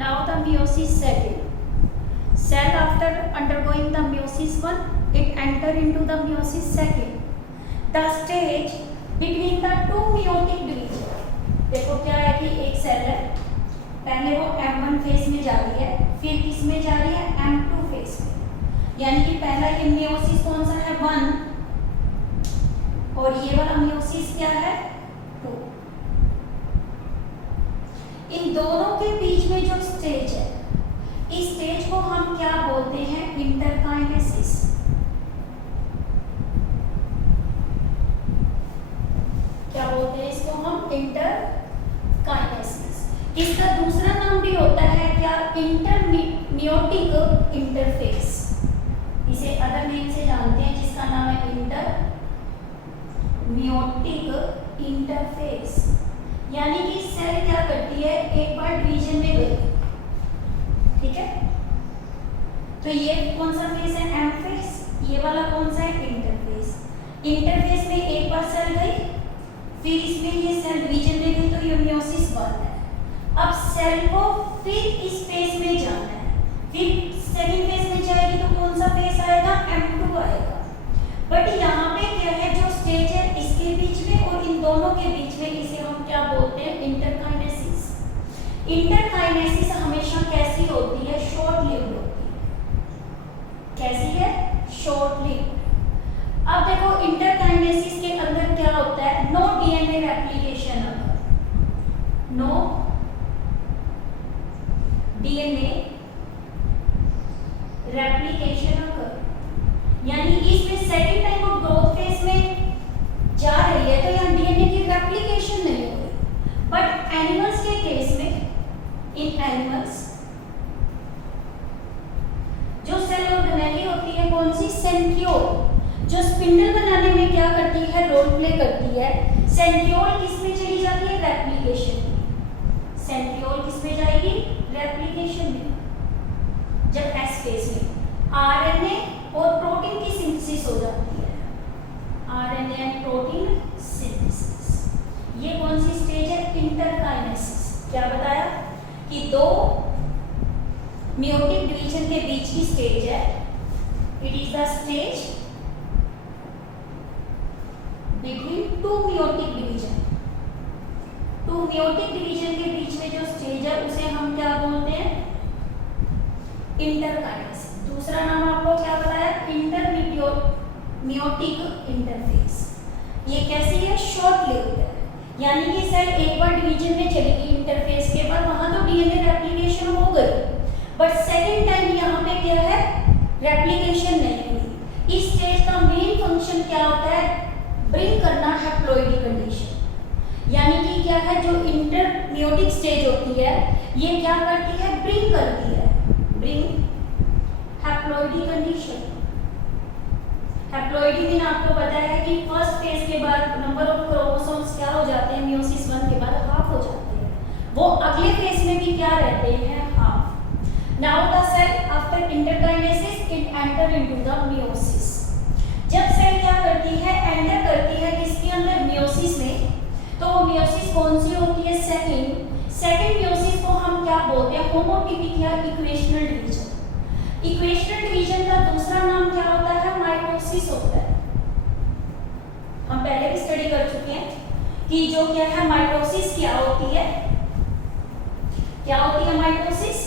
Now the meiosis set in. Cell after undergoing the meiosis 1, it enter into the meiosis second. The stage between the two meiotic division. देखो क्या है कि एक cell है, पहले वो M1 फेज में जा रही है, फिर किस में जा रही है, M2 फेज में। यानी कि पहला ये meiosis कौन सा है, 1, और ये वाला meiosis क्या है, 2। इन दोनों के बीच में जो स्टेज है, इस स्टेज को हम क्या बोलते हैं, इंटरकाइनेसिस। क्या बोलते हैं इसको हम, इंटरकाइनेसिस। इसका दूसरा नाम भी होता है क्या, इंटरमियोटिक इंटरफेस। इसे अदर नेम से जानते हैं जिसका नाम है इंटरमियोटिक इंटरफेस। यानी कि सेल क्या करती है, एक बार डिवीजन में गई, ठीक है, तो ये कौन सा फेस है, एम फेस, ये वाला कौन सा है, इंटरफेस। इंटरफेस में एक बार सेल गई, फिर इसमें ये सेल डिवीजन में गई, तो ये meiosis 1 है। अब सेल को फिर इस फेस में जाना है, फिर सेकंड फेस में जाएगी तो कौन सा फेस आएगा, M2 आएगा। बट यहाँ पे क्या है, जो स्टेज है इसके बीच में और इन दोनों के बीच में, इसे हम क्या बोलते हैं, इंटरकाइनेसिस। इंटरकाइनेसिस हमेशा कैसी होती है, शॉर्ट लिव्ड होती है। कैसी है, शॉर्ट लिव्ड। अब देखो इंटरकाइनेसिस के अंदर क्या होता है, नो डीएनए रेप्लिकेशन अगर, नो डीएनए रेप्लिकेशन अगर, यानी इसमें सेकंड टाइम वो ग्रोथ फेज में जा रही है, तो यहाँ डीएनए की रेप्लिकेशन नहीं हो रही। बट एनिमल्स के केस में, इन एनिमल्स जो सेल ऑर्गेनेली होती है कौन सी, सेंट्रियोल, जो स्पिंडल बनाने में क्या करती है, रोल प्ले करती है। सेंट्रियोल किसमें चली जाती है, रेप्लिकेशन में। सेंट्रियोल किसमें जाएगी, रेप्लिकेशन में। जब एस फेज में आरएनए और प्रोटीन की सिंथेसिस हो जाती है, आरएनए एंड प्रोटीन सिंथेसिस। ये कौन सी स्टेज है, इंटरकाइनेसिस। क्या बताया कि दो meiotic डिवीजन के बीच की स्टेज है, it is the stage between two meiotic division. Two meiotic division के बीच में जो स्टेज है उसे हम क्या बोलते हैं, इंटरकाइनेसिस। दूसरा नाम आपको क्या बताया, इंटरमियोटिक इंटरफेस। ये कैसी है, शॉर्ट लिव्ड है। यानी कि सेल एक बार डिवीजन में चली गई इंटरफेस के बाद, वहां तो डीएनए रेप्लिकेशन हो गई, बट सेकंड टाइम यहाँ पे क्या है, रेप्लिकेशन नहीं हुई। इस स्टेज का मेन फंक्शन क्या होता है, ब्रिंग करना हैप्लॉइडी कंडीशन। यानी कि क्या है, जो इंटरमियोटिक स्टेज होती है ये क्या करती है, ब्रिंग करती है, ब्रिंग हैप्लॉइडी कंडीशन। हैप्लॉइडी मीन आपको पता है कि फर्स्ट फेज के बाद नंबर ऑफ क्रोमोसोम्स क्या हो जाते हैं, meiosis 1 के बाद हाफ हो जाते हैं, वो अगले फेज में भी क्या रहते हैं, half. Now the cell after interkinesis it enter into the meiosis। जब सेल क्या करती है, एंटर करती है किसके अंदर, meiosis में, तो meiosis कौन सी होती है, सेकंड meiosis को हम क्या बोलते हैं, होमोटिपिक या इक्वेशनल डिवीजन। इक्वेशनल डिवीजन का दूसरा नाम क्या होता है, माइटोसिस होता है। हम पहले भी स्टडी कर चुके हैं कि जो क्या है, माइटोसिस क्या होती है, क्या होती है माइटोसिस,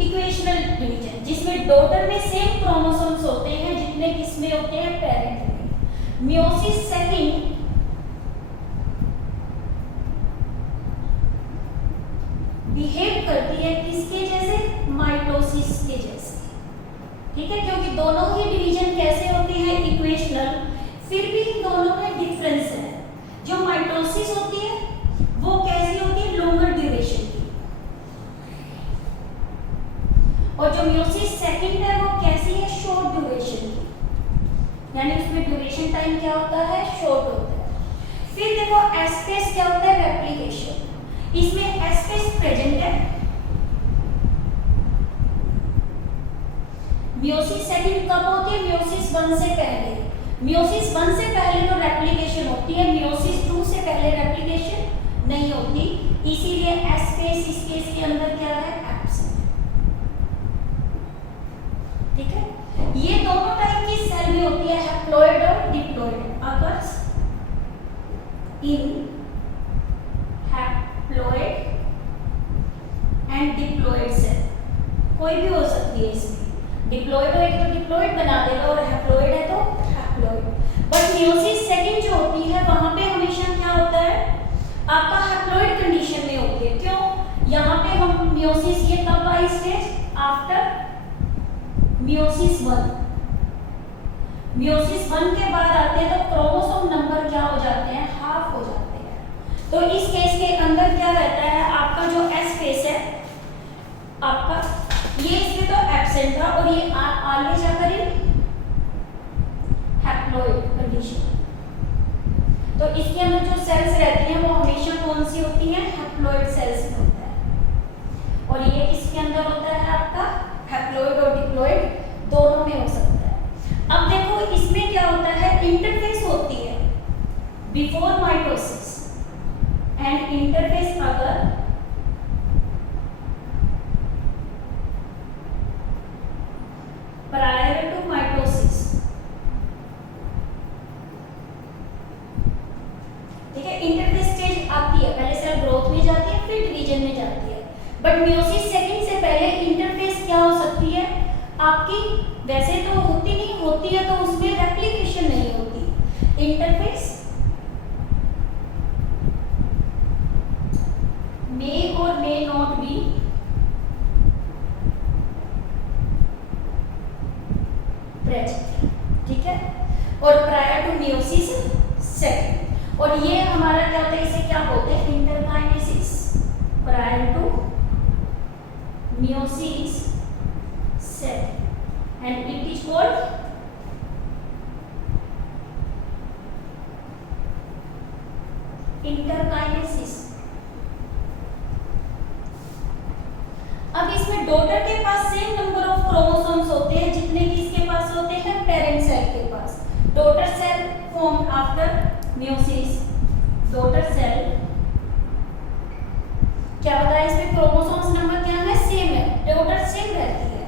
इक्वेशनल डिवीजन, जिसमें डॉटर में सेम क्रोमोसोम्स होते हैं जितने किसमें होते हैं, पेरेंट में। meiosis सेकंड बिहेव करती है किसके जैसे, माइटोसिस के जैसे, ठीक है, क्योंकि दोनों ही डिवीजन कैसे होते हैं, इक्वेशनल। फिर भी इन दोनों में डिफरेंस है। जो माइटोसिस होती है वो कैसी होती है, लॉन्गर ड्यूरेशन की, और जो meiosis सेकंड है वो कैसी है, शॉर्ट ड्यूरेशन की। यानी उसमें ड्यूरेशन टाइम क्या होता है, शॉर्ट होता है। फिर देखो एस फेज क्या होता है, रेप्लिकेशन। इसमें एस फेज प्रेजेंट है, meiosis सेकंड कब होती है, meiosis 1 से पहले। meiosis 1 से पहले तो रेप्लिकेशन होती है, meiosis 2 से पहले रेप्लिकेशन नहीं होती, इसीलिए एस फेज इस केस के अंदर क्या है, एंड डिप्लॉयड सेल, कोई भी हो सकती है इसमें, डिप्लॉयड होगी तो डिप्लॉयड बना देगा और हैप्लॉयड है तो हैप्लॉयड। बट मियोसिस सेकंड जो होती है वहां पे हमेशा क्या होता है, आपका हैप्लॉयड कंडीशन में होती है। क्यों, यहाँ पे हम मियोसिस, ये कब आई स्टेज, आफ्टर मियोसिस 1। मियोसिस 1 के बाद आते हैं तो क्रोमोसोम नंबर क्या हो जाते हैं, हाफ हो जाते हैं। तो इस केस के अंदर क्या रहता है, आपका जो एस फेस है आपका, ये इसमें तो एब्सेंट था और ये आगे जाकर हैप्लॉयड कंडीशन। तो इसके अंदर जो सेल्स रहती हैं वो हमेशा कौन सी होती हैं, हैप्लॉयड सेल्स में होता है। और ये किसके अंदर होता है आपका, हैप्लॉयड और डिप्लॉयड दोनों में हो सकता है। अब देखो इसमें क्या होता है, इंटरफेस होती है बिफोर माइटोसिस एंड इंटरफेस अगर prior to mitosis, ठीक है। इंटरफेस स्टेज आती है, पहले सेल ग्रोथ में जाती है फिर डिवीजन में जाती है। बट मियोसिस सेकंड से पहले इंटरफेस क्या हो सकती है आपकी, वैसे तो होती नहीं, होती है तो उसमें रेप्लिकेशन नहीं होती। इंटरफेस मे और मे नॉट बी प्रेजेंट, ठीक है। और प्रायर टू मियोसिस सेकंड, और ये हमारा क्या होता है, इसे क्या बोलते हैं, interkinesis prior to meiosis second and it is called interkinesis. अब इसमें डॉटर के पास सेम नंबर ऑफ क्रोमोसोम्स होते हैं जितने कि इसके पास होते हैं पेरेंट सेल के पास। Daughter cell form after meiosis, daughter cell क्या होता है, इसमें क्रोमोसोम्स नंबर क्या है, सेम है, डॉटर सेम रहती है।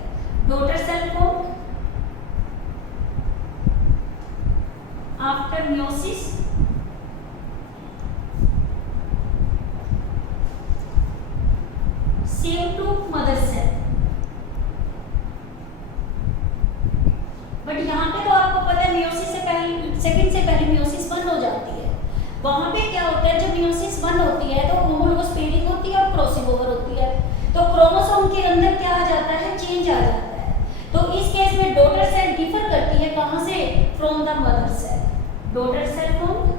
Daughter cell form after meiosis same to mother cell. But यहाँ पे तो आपको पता है मियोसिस से पहले, सेकंड से पहले मियोसिस 1 हो जाती है। वहां पे क्या होता है, जब मियोसिस 1 होती है तो होमोलोगस पेयरिंग होती है और क्रॉसिंग ओवर होती है, तो क्रोमोसोम के अंदर क्या आ जाता है, चेंज आ जाता है। तो इस केस में डॉटर सेल डिफर करती है कहां से, from the mother cell. Daughter cell from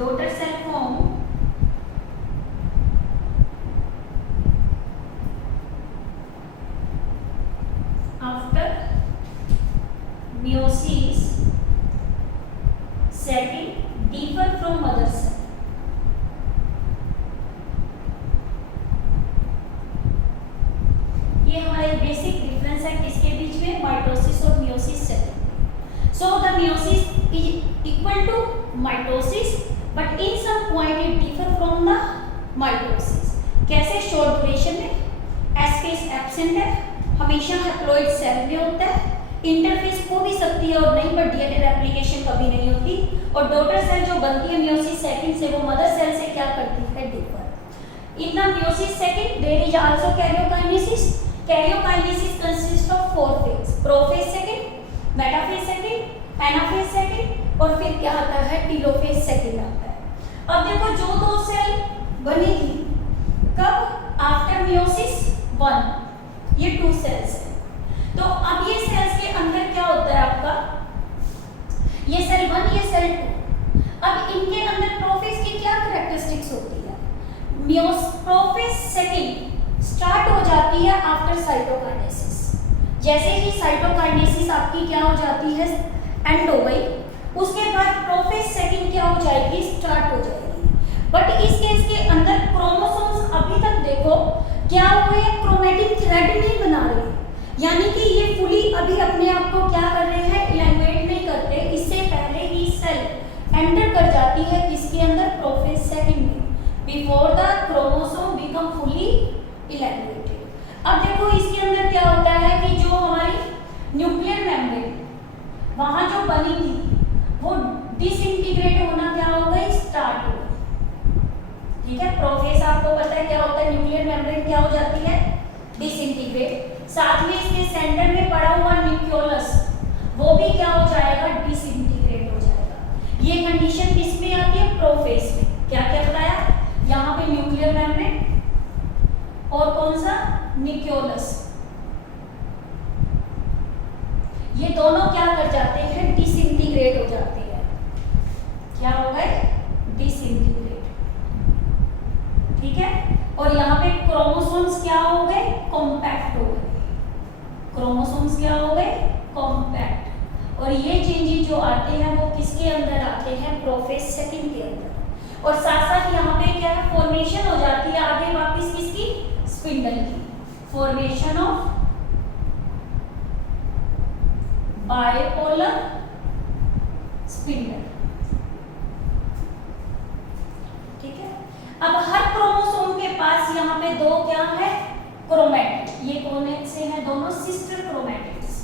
daughter cell form after meiosis second differ from mother cell। ये हमारे बेसिक डिफरेंस है किसके बीच में, माइटोसिस और meiosis second. So the meiosis is equal to mitosis but in some point it differ from the mitosis. कैसे, short duration में, S phase absent है, हमेशा हैप्लॉइड सेल में होता है, इंटरफेस हो भी सकती है और नहीं, बट डीएनए रेप्लिकेशन कभी नहीं होती। और डॉटर सेल जो बनती है मियोसिस सेकंड से, वो मदर सेल से क्या करती है, differ. In the meiosis second there is also karyokinesis. Karyokinesis consist of 4 phase, prophase second, metaphase second, anaphase second और फिर क्या आता है, टेलोफेज सेकंड आता है। अब देखो जो दो सेल बनी थी कब, आफ्टर मियोसिस 1, ये 2 सेल्स है। तो अब ये सेल्स के अंदर क्या होता है आपका, ये सेल 1, ये सेल 2। अब इनके अंदर प्रोफेज की क्या कैरेक्टरिस्टिक्स होती है, प्रोफेज सेकंड स्टार्ट हो जाती है आफ्टर साइटोकाइनेसिस। जैसे ही साइटोकाइनेसिस आपकी क्या हो जाती है, एंड हो गई, उसके बाद प्रोफेज सेकंड क्या हो जाएगी, स्टार्ट हो जाएगी। बट इस केस के अंदर क्रोमोसोम्स अभी तक देखो क्या हुए, क्रोमेटिन थ्रेड नहीं बना रहे, यानी कि ये फुली अभी अपने आप को क्या कर रहे हैं, इलैंगुएट नहीं करते। इससे पहले ही सेल एंटर कर जाती है किसके अंदर, प्रोफेज सेकंड में, before the chromosome become fully elongated. अब देखो इसके अंदर क्या होता है कि जो हमारी न्यूक्लियर मेम्ब्रेन वहां जो बनी थी वो डिसइंटीग्रेट होना क्या हो गई, स्टार्ट ठीक है, प्रोफेस आपको पता है क्या होता है, न्यूक्लियर मेम्ब्रेन क्या हो जाती है, डिसइंटीग्रेट। साथ में इसके सेंटर में पड़ा हुआ न्यूक्लियोलस वो भी क्या हो जाएगा, डिसइंटीग्रेट हो जाएगा। ये कंडीशन किस में आती है, प्रोफेस में। क्या क्या बताया, यहाँ पे न्यूक्लियर मेम्ब्रेन और कौन सा, न्यूक्लियोलस, ये दोनों क्या कर जाते हैं, डिसइंटीग्रेट हो जाते हैं। क्या हो गए, डिसइंटीग्रेट। ठीक है, और यहाँ पे क्रोमोसोम्स क्या हो गए, कॉम्पैक्ट हो गए। क्रोमोसोम्स क्या हो गए, कॉम्पैक्ट। और ये चेंजेस जो आते हैं वो किसके अंदर आते हैं, प्रोफेस सेकंड के अंदर। और साथ साथ यहाँ पे क्या है, फॉर्मेशन हो जाती है आगे वापस किसकी, स्पिंडल की। Formation of bipolar spindle. ठीक है, अब हर क्रोमोसोम के पास यहाँ पे दो क्या है, क्रोमैटिड। ये कौन से हैं, दोनों सिस्टर क्रोमैटिड्स।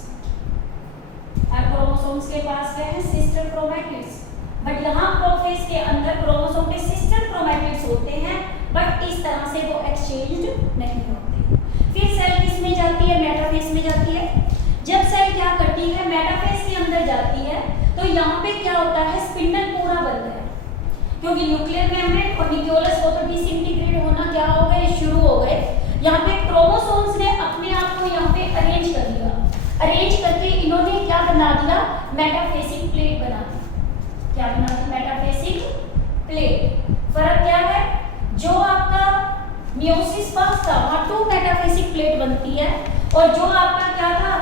हर क्रोमोसोम्स के पास क्या है, सिस्टर क्रोमैटिड्स। बट यहाँ प्रोफेस के अंदर क्रोमोसोम के सिस्टर क्रोमैटिड्स होते हैं, बट इस तरह से वो एक्सचेंज नहीं होते। फिर सेल किस में जाती है, मेटाफेज में जाती है। जब सेल क्या करती है, मेटाफेज के अंदर जाती है, तो यहाँ पे क्या होता है, स्पिंडल पूरा बन गया, क्योंकि न्यूक्लियर मेम्ब्रेन और न्यूक्लियोलस वो तो डिसइंटीग्रेट होना क्या हो गए, शुरू हो गए। यहाँ पे क्रोमोसोम्स ने अपने आप को यहाँ पे अरेंज कर लिया। अरेंज करके इन्होंने क्या बना दिया, मेटाफेसिक प्लेट बना दी। क्या बना दी, मेटाफेसिक प्लेट। फर्क क्या है, जो आपका मियोसिस पास था वहाँ 2 मेटाफेसिक प्लेट बनती है, और जो आपका क्या था,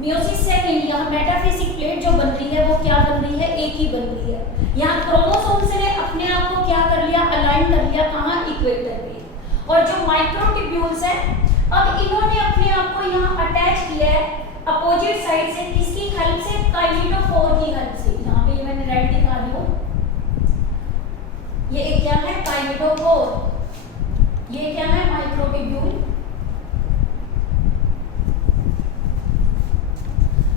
मियोसिस सेकंड, यहाँ मेटाफेसिक प्लेट जो बन रही है वो क्या बन रही है, एक ही बन रही है। यहाँ क्रोमोसोम्स ने अपने आप को क्या कर लिया, अलाइन कर लिया, कहाँ, इक्वेटर पे। और जो माइक्रोट्यूब्यूल्स है, अब इन्होंने अपने आप को यहाँ अटैच किया है अपोजिट साइड से, किसकी हेल्प से, काइनेटोफोर की हेल्प से। यहाँ पे ये मैंने रेड दिखा दी हूँ, ये क्या है, काइनेटोफोर, ये क्या है, माइक्रोट्यूब्यूल,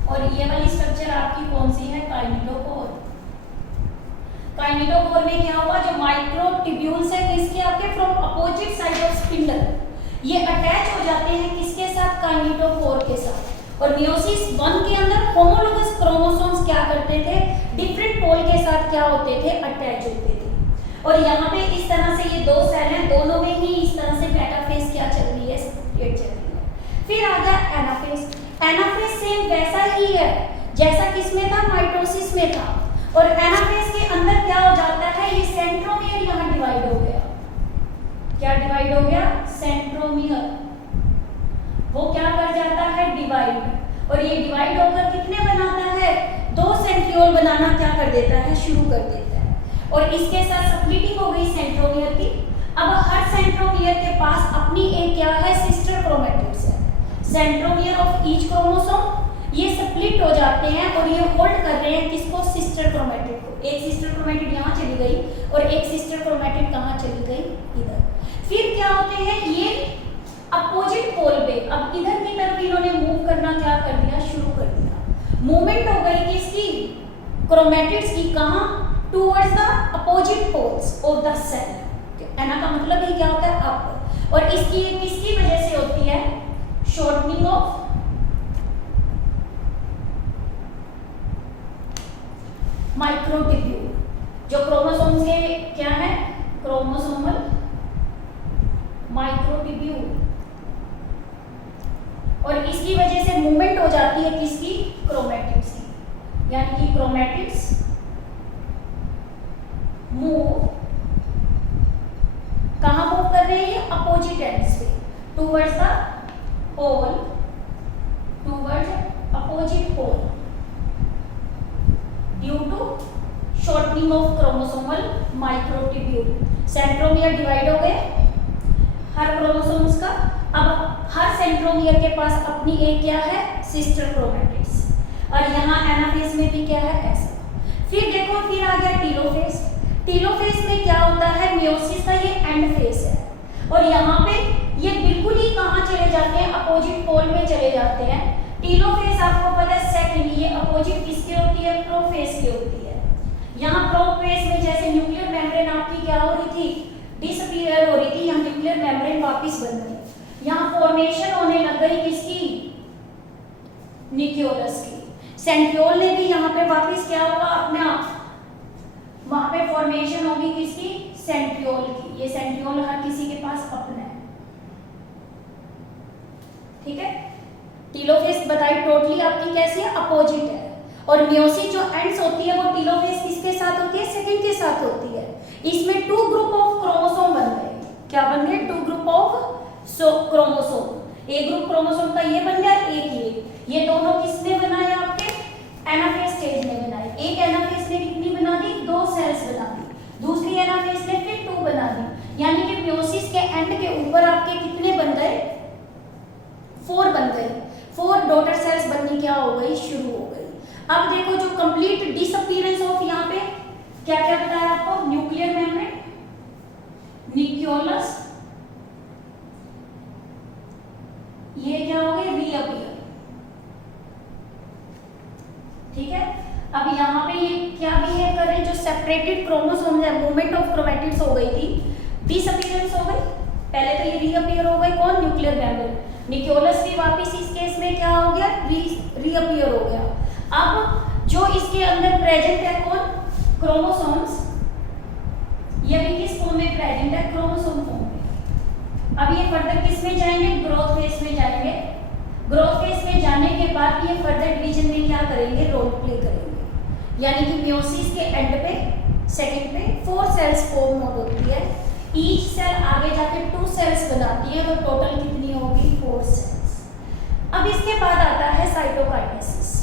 और ये वाली स्ट्रक्चर आपकी कौन सी है, काइनेटोफोर। काइनेटोफोर में क्या हुआ, जो माइक्रोट्यूब्यूल्स है किसके, आपके from opposite side of spindle, ये अटैच हो जाते हैं किसके साथ, काइनेटोफोर के साथ। और मियोसिस 1 के अंदर होमोलोगस क्रोमोसोम्स क्या करते थे, डिफरेंट पोल के साथ क्या होते थे, अटैच होते थे। और यहाँ पे इस तरह से ये 2 सेल हैं, दोनों में ही इस तरह से मेटाफेज क्या चल रही है, प्लेट चल रही है। फिर आ गया एनाफेज। एनाफेज सेम वैसा ही है जैसा किसमें था, माइटोसिस में था। और एनाफेज के अंदर क्या हो जाता है, ये सेंट्रोमियर यहाँ डिवाइड हो गया। क्या डिवाइड हो गया, सेंट्रोमियर, वो क्या कर जाता है, डिवाइड। और ये डिवाइड होकर कितने बनाता है, 2 सेंट्रियोल बनाना क्या कर देता है, शुरू कर देता है। और इसके साथ स्प्लिटिंग हो गई सेंट्रोमियर की। अब हर सेंट्रोमियर के पास अपनी एक क्या है, सिस्टर क्रोमैटिड्स है। सेंट्रोमियर ऑफ ईच क्रोमोसोम, ये स्प्लिट हो जाते हैं और ये होल्ड कर रहे हैं किसको, सिस्टर क्रोमैटिड को। एक सिस्टर क्रोमैटिड यहाँ चली गई और एक सिस्टर क्रोमैटिड कहाँ चली गई, इधर। फिर क्या होते हैं, ये अपोजिट पोल पे, अब इधर की तरफ इन्होंने मूव करना क्या कर दिया, शुरू कर दिया। मूवमेंट हो गई किसकी, क्रोमैटिड्स की, कहाँ, towards the opposite poles of the cell. Ana का मतलब ही क्या होता है, अप। और इसकी किसकी वजह से होती है, शॉर्टनिंग ऑफ माइक्रोट्यूब्यूल। जो क्रोमोसोम्स के क्या है, क्रोमोसोमल माइक्रोट्यूब्यूल। और इसकी वजह से मूवमेंट हो जाती है किसकी, क्रोमैटिड्स की। यानी कि क्रोमैटिड्स मूव, कहां मूव कर रहे हैं, अपोजिट एंड्स पे, towards the pole, towards opposite pole, due to shortening of chromosomal microtubule. Centromere divide हो गए हर क्रोमोसोम्स का। अब हर सेंट्रोमियर के पास अपनी एक क्या है, सिस्टर क्रोमैटिड्स। और यहाँ एनाफेज में भी क्या है, ऐसा। फिर देखो, फिर आ गया टीलोफेज। टीलोफेज में क्या होता है, मियोसिस का ये एंड फेज है, और यहाँ पे ये बिल्कुल ही कहाँ चले जाते हैं, अपोजिट पोल में चले जाते हैं। टीलोफेज आपको पता है सेकंड, ये अपोजिट किसके होती है, प्रोफेज की होती है। यहाँ प्रोफेज में जैसे न्यूक्लियर मेम्ब्रेन आपकी क्या हो रही थी, सेंट्रियोल ने भी यहाँ पे वापस क्या होगा अपने आप, वहां पे फॉर्मेशन होगी किसकी, सेंट्रियोल की। ये सेंट्रियोल हर किसी के पास अपना है, ठीक है। टीलोफेज बताई टोटली आपकी कैसी है, अपोजिट है। और मियोसिस जो एंड्स होती है वो टीलोफेज किसके साथ होती है, सेकंड के साथ होती है। इसमें 2 ग्रुप ऑफ क्रोमोसोम बन गए। क्या बन गए, 2 ग्रुप ऑफ क्रोमोसोम। एक ग्रुप क्रोमोसोम का ये बन गया, एक ये दोनों किसने बनाए, आपके एनाफेज स्टेज ने बनाए। एक एनाफेज ने कितनी बना दी, 2 सेल्स बना दी। दूसरी एनाफेज ने फिर 2 बना दी। यानी कि मियोसिस के एंड के ऊपर आपके कितने बन गए, 4 बन गए। 4 डॉटर सेल्स बननी क्या हो गई, शुरू हो गई। अब देखो जो कंप्लीट डिसअपीयरेंस ऑफ यहाँ पे क्या क्या बताया आपको, न्यूक्लियर मेम्ब्रेन, न्यूक्लियोलस, ये क्या हो गए, रीअपीयर, ठीक है। अब यहाँ पे ये क्या बिहेव कर रहे हैं, जो सेपरेटेड क्रोमोसोम है, मूवमेंट ऑफ क्रोमैटिड्स हो गई थी, डिसअपीयरेंस हो गई। पहले तो ये रीअपीयर हो गई, कौन, न्यूक्लियर मेम्ब्रेन। न्यूक्लियोलस भी वापस इस केस में क्या हो गया, रीअपीयर हो गया। अब जो इसके अंदर प्रेजेंट है कौन, क्रोमोसोम्स, ये भी किस फॉर्म में प्रेजेंट है, क्रोमोसोम फॉर्म में। अब ये फर्दर किस में जाएंगे, ग्रोथ फेज में जाएंगे। ग्रोथ फेज में जाने के बाद ये फर्दर डिवीजन में क्या करेंगे, रोल प्ले करेंगे। यानी कि मियोसिस के एंड पे, सेकंड पे 4 सेल्स फॉर्म होती है। ईच सेल आगे जाके 2 सेल्स बनाती है, तो टोटल कितनी होगी, 4 सेल्स। अब इसके बाद आता है cytokinesis.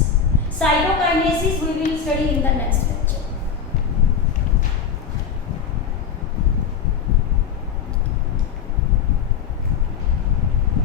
Cytokinesis we will study in the next